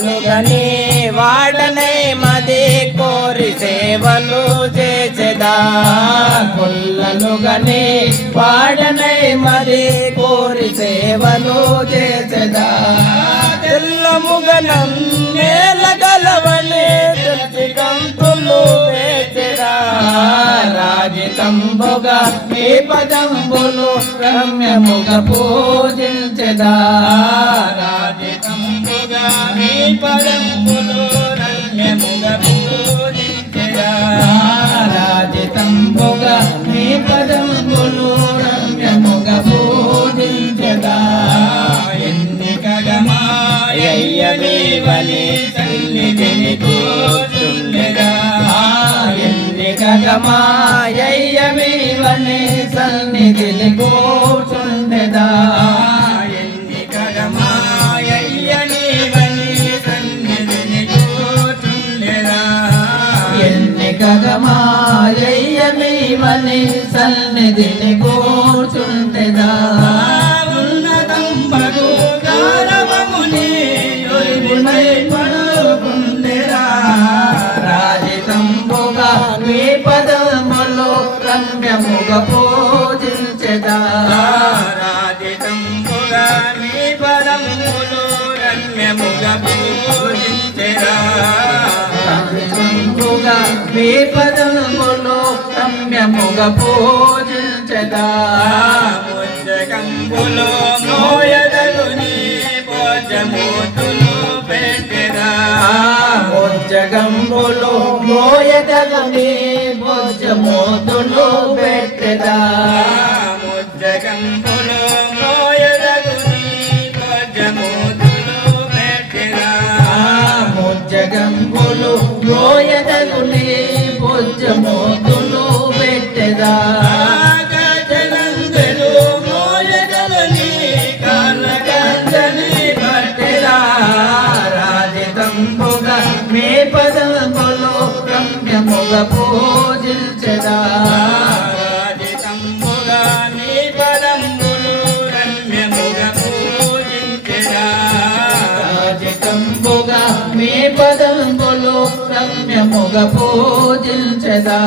పుల్లలుగని వాడనై మది కోరి సేవలు చేసేదా పుల్లలుగని వాడనై మది కోరి సేవలు చేసేదా తెల్లముగనం మేలగలవని తెలిసి గంతులు వేచెదా రాజితంబుగా మీ పదంబులు రమ్యముగా పూజించెదా రాజితంబుగా మీ పదంబులు రమ్యముగా పూజించెదా రాజితంబుగా మీ పదంబులు రమ్యముగా పూజించెదా ఎన్నికగమాయయ్యవని సన్నిధిని కూర్చుండెదా ఎన్నికగమాయయ్యవని సన్నిధిని కూర్చుండెదా ఎన్నికగమాయయ్యవని సన్నిధిని కూర్చుండెదా ఎన్నికగమాయయ్యవని సన్నిధిని కూర్చుండెదా రాజితంబుగా మీ పదములు రమ్యముగా పూజించెదా రాజితంబుగా మీ పదములు రమ్యముగా పూజించెదా రాజితంబుగా మీ పదములు రమ్యముగా పూజించెదా ముజ్జగంబులో మోయదలుని భోజమూతులు పెట్టెదా ముజ్జగంబులో మోయదలుని భోజమూతులు పెట్టెదా ముజ్జగంబులో మోయదలుని భోజమూతులు పెట్టెదా ముజ్జగంబులు మోయదలుని భోజమూతులు పెట్టెదా మీ పదములు రమ్యముగా పూజించెదా రాజితంబుగా మీ పదములు రమ్యముగా పూజించెదా రాజితంబుగా మీ పదములు రమ్యముగా పూజించెదా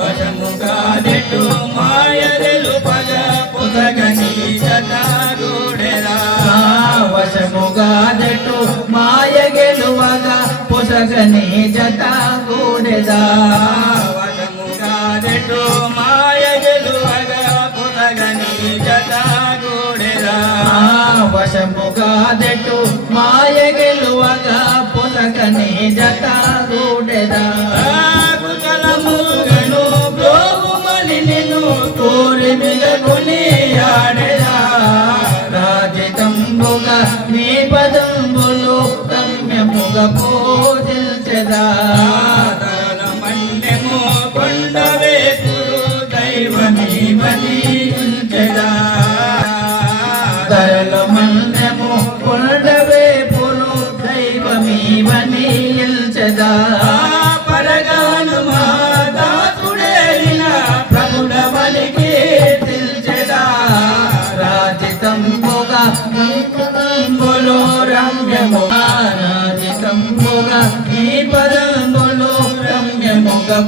వశముగా జట్టు మాయలు పగ పుసగని జతగూడెదా వశముగా జట్టు మాయ గెలువగా పుసగని జతగూడెదా వశముగా జట్టు మాయ గెలువగా పుసగని జతగూడెదా వశముగా జట్టు మాయ గెలువగా పుసగని జతగూడెదా కుశలముగను బ్రోగుమని నిన్ను కోరి మిగకుని ఆడెదా రాజితంబుగా మీ పదంబులు రమ్యముగా పూజించెదా మన్యము కొండవేపురు దైవమీవని ఉంచెదా ధరలు మన్యము కొండవేపురు దైవమీవని ఉంచెదా పరగాను మాదాసుడేలిన ప్రభుడవనికి తెల్చెదా రాజితంబుగా మీ పదంబులు రమ్యముగా రాజితంబుగా మీ పదంబులు రమ్యముగా